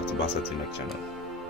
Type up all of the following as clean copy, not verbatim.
back to Barca Tech channel.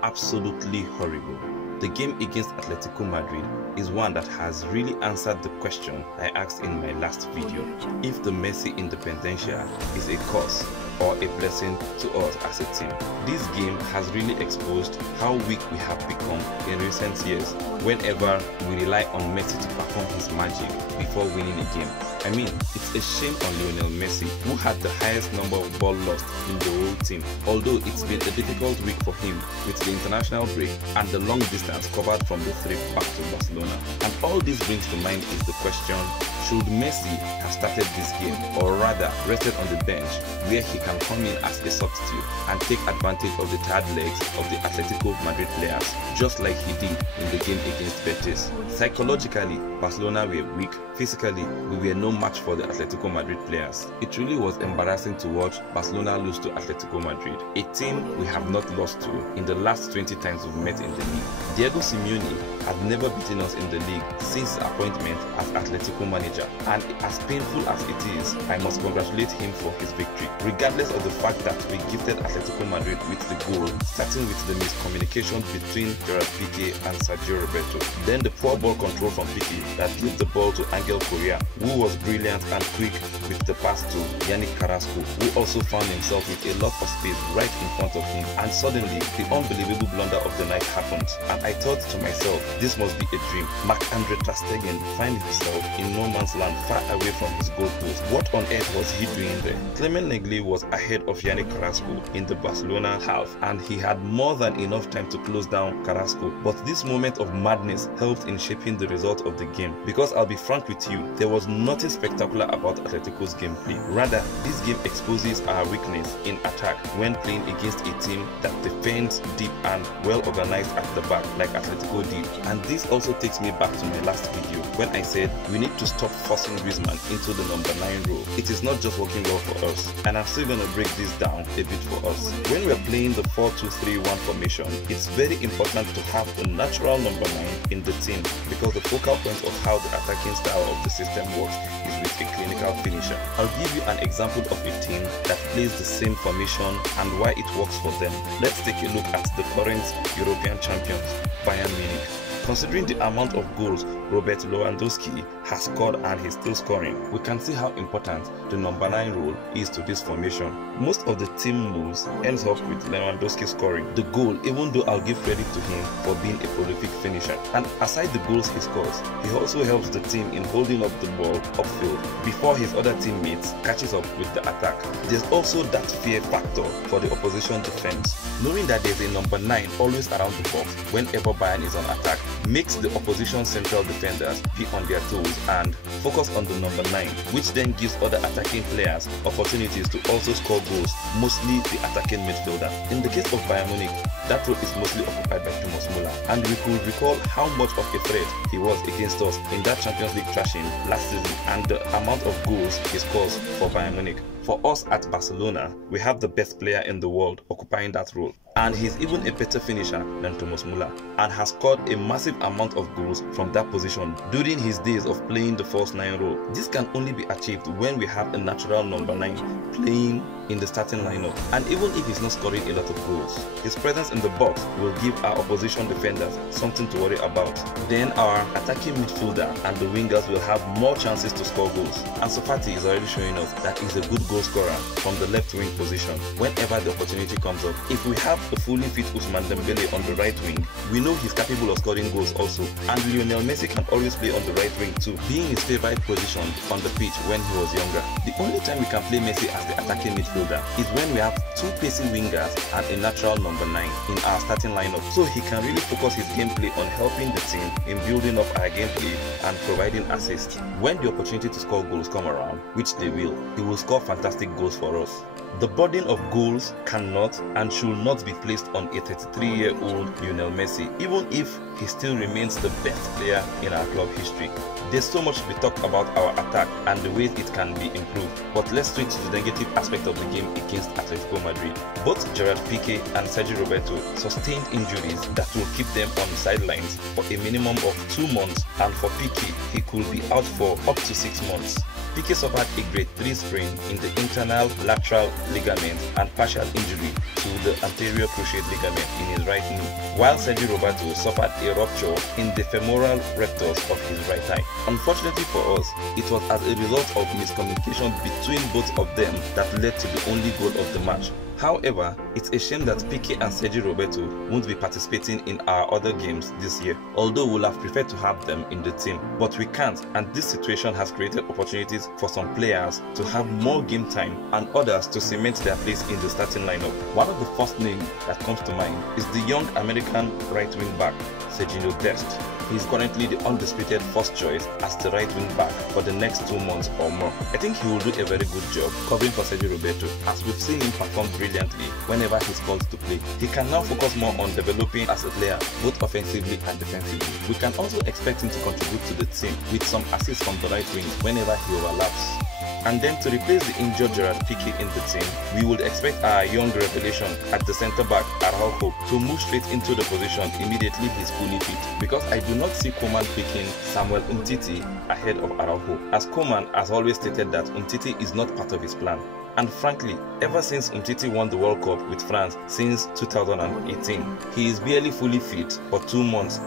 Absolutely horrible. The game against Atletico Madrid is one that has really answered the question I asked in my last video. If the Messi Independencia is a curse or a blessing to us as a team. This game has really exposed how weak we have become in recent years whenever we rely on Messi to perform his magic before winning a game. I mean, it's a shame on Lionel Messi, who had the highest number of ball lost in the whole team, although it's been a difficult week for him with the international break and the long distance covered from the trip back to Barcelona. And all this brings to mind is the question, should Messi have started this game or rather rested on the bench where he can come in as a substitute and take advantage of the tired legs of the Atletico Madrid players, just like he did in the game against Betis. Psychologically, Barcelona were weak. Physically, we were no match for the Atletico Madrid players. It really was embarrassing to watch Barcelona lose to Atletico Madrid, a team we have not lost to in the last 20 times we've met in the league. Diego Simeone had never beaten us in the league since his appointment as Atletico manager, and as painful as it is, I must congratulate him for his victory, regardless of the fact that we gifted Atletico Madrid with the goal, starting with the miscommunication between Gerard Piqué and Sergio Roberto, then the poor ball control from Piqué that gave the ball to Angel Correa, who was brilliant and quick with the pass to Yannick Carrasco, who also found himself with a lot of space right in front of him, and suddenly the unbelievable blunder of the night happened, and I thought to myself, this must be a dream. Marc-Andre ter Stegen finds himself in no man's land far away from his goal post. What on earth was he doing there? Clement Lenglet was ahead of Yannick Carrasco in the Barcelona half, and he had more than enough time to close down Carrasco, but this moment of madness helped in shaping the result of the game, because I'll be frank with you, there was nothing spectacular about Atletico's gameplay. Rather, this game exposes our weakness in attack when playing against a team that defends deep and well organized at the back like Atletico did. And this also takes me back to my last video when I said we need to stop forcing Griezmann into the number 9 role. It is not just working well for us, and I'm still gonna break this down a bit for us. When we're playing the 4-2-3-1 formation, it's very important to have a natural number 9 in the team, because the focal point of how the attacking style of the system works is with a clinical finisher. I'll give you an example of a team that plays the same formation and why it works for them. Let's take a look at the current European champions, Bayern Munich. Considering the amount of goals Robert Lewandowski has scored and he's still scoring, we can see how important the number 9 role is to this formation. Most of the team moves ends up with Lewandowski scoring the goal, even though I'll give credit to him for being a prolific finisher. And aside the goals he scores, he also helps the team in holding up the ball upfield before his other teammates catches up with the attack. There's also that fear factor for the opposition defense. Knowing that there's a number 9 always around the box whenever Bayern is on attack makes the opposition central defenders be on their toes and focus on the number 9, which then gives other attacking players opportunities to also score goals, mostly the attacking midfielder. In the case of Bayern Munich, that role is mostly occupied by Thomas Müller, and we could recall how much of a threat he was against us in that Champions League thrashing last season and the amount of goals he scores for Bayern Munich. For us at Barcelona, we have the best player in the world occupying that role, and he's even a better finisher than Thomas Müller and has scored a massive amount of goals from that position during his days of playing the false 9 role. This can only be achieved when we have a natural number 9 playing in the starting lineup, and even if he's not scoring a lot of goals, his presence in the box will give our opposition defenders something to worry about. Then our attacking midfielder and the wingers will have more chances to score goals, and Sofati is already showing us that he's a good goal scorer from the left wing position whenever the opportunity comes up. If we have a fully fit Ousmane Dembele on the right wing, we know he's capable of scoring goals also, and Lionel Messi can always play on the right wing too, being his favorite position on the pitch when he was younger. The only time we can play Messi as the attacking midfielder is when we have 2 pacing wingers and a natural number 9 in our starting lineup, so he can really focus his gameplay on helping the team in building up our gameplay and providing assists. When the opportunity to score goals come around, which they will, he will score fantastic goals for us. The burden of goals cannot and should not be placed on a 33-year-old Lionel Messi, even if he still remains the best player in our club history. There's so much to be talked about our attack and the ways it can be improved, but let's switch to the negative aspect of the game against Atletico Madrid. Both Gerard Piqué and Sergio Roberto sustained injuries that will keep them on the sidelines for a minimum of 2 months, and for Piqué, he could be out for up to 6 months. Piqué suffered a grade 3 sprain in the internal lateral ligament and partial injury to the anterior cruciate ligament in his right knee, while Sergio Roberto suffered a rupture in the femoral rectus of his right thigh. Unfortunately for us, it was as a result of miscommunication between both of them that led to the only goal of the match. However, it's a shame that Piqué and Sergio Roberto won't be participating in our other games this year, although we'll have preferred to have them in the team. But we can't, and this situation has created opportunities for some players to have more game time and others to cement their place in the starting lineup. One of the first names that comes to mind is the young American right wing back, Sergio Dest. He is currently the undisputed first choice as the right wing back for the next 2 months or more. I think he will do a very good job covering for Sergio Roberto, as we've seen him perform brilliantly whenever he's called to play. He can now focus more on developing as a player, both offensively and defensively. We can also expect him to contribute to the team with some assists from the right wing whenever he overlaps. And then to replace the injured Gerard Piqué in the team, we would expect our young revelation at the centre-back, Araujo, to move straight into the position immediately he's fully fit, because I do not see Koeman picking Samuel Umtiti ahead of Araujo, as Koeman has always stated that Umtiti is not part of his plan. And frankly, ever since Umtiti won the World Cup with France since 2018, he is barely fully fit for 2 months.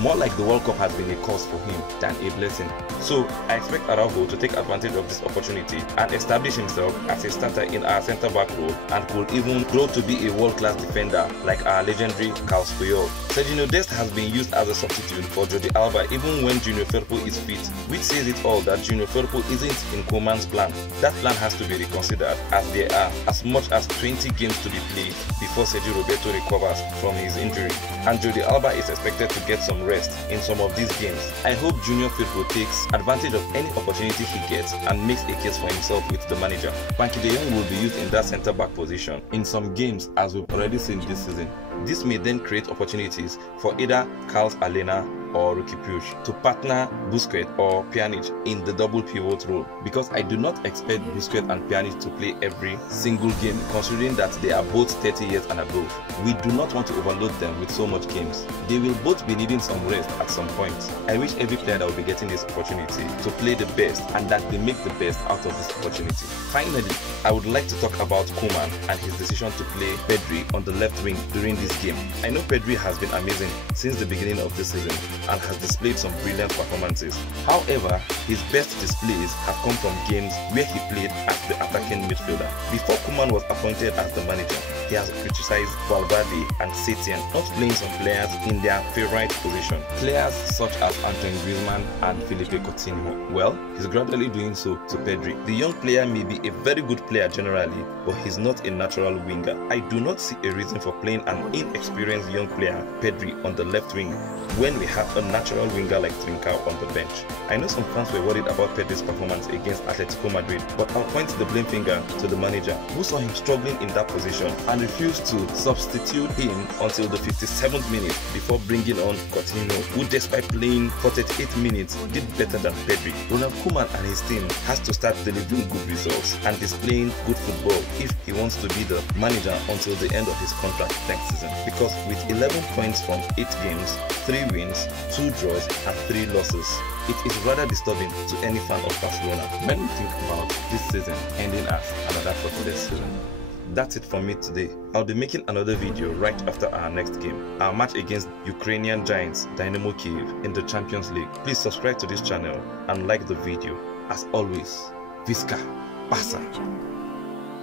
More like the World Cup has been a curse for him than a blessing. So I expect Araujo to take advantage of this opportunity and establish himself as a starter in our centre-back role, and could even grow to be a world-class defender like our legendary Carlos Puyol. Sergio Dest has been used as a substitute for Jordi Alba even when Junior Firpo is fit, which says it all that Junior Firpo isn't in Koeman's plan. That plan has to be reconsidered, as there are as much as 20 games to be played before Sergio Roberto recovers from his injury, and Jordi Alba is expected to get some rest in some of these games. I hope Junior Firpo takes advantage of any opportunity he gets and makes a case for himself with the manager. Frankie de Jong will be used in that centre-back position in some games, as we've already seen this season. This may then create opportunities for either Carlos Alena or Riqui Puig to partner Busquets or Pjanic in the double pivot role, because I do not expect Busquets and Pjanic to play every single game, considering that they are both 30 years and above. We do not want to overload them with so much games. They will both be needing some rest at some point. I wish every player that will be getting this opportunity to play the best, and that they make the best out of this opportunity. Finally, I would like to talk about Koeman and his decision to play Pedri on the left wing during this game. I know Pedri has been amazing since the beginning of this season and has displayed some brilliant performances. However, his best displays have come from games where he played as the attacking midfielder. Before Koeman was appointed as the manager, he has criticized Valverde and Setien not playing some players in their favorite position, players such as Antoine Griezmann and Felipe Coutinho. Well, he's gradually doing so to Pedri. The young player may be a very good player generally, but he's not a natural winger. I do not see a reason for playing an inexperienced young player, Pedri, on the left wing when we have a natural winger like Trincao on the bench. I know some fans were worried about Pedri's performance against Atletico Madrid, but I'll point the blame finger to the manager, who saw him struggling in that position and refused to substitute him until the 57th minute before bringing on Coutinho, who despite playing for 38 minutes did better than Pedri. Ronald Koeman and his team has to start delivering good results and displaying good football if he wants to be the manager until the end of his contract next season, because with 11 points from 8 games, 3 wins, 2 draws and 3 losses, it is rather disturbing to any fan of Barcelona when we think about this season ending as another fruitless season. That's it from me today. I'll be making another video right after our next game, our match against Ukrainian giants Dynamo Kyiv in the Champions League. Please subscribe to this channel and like the video. As always, Visca Barca!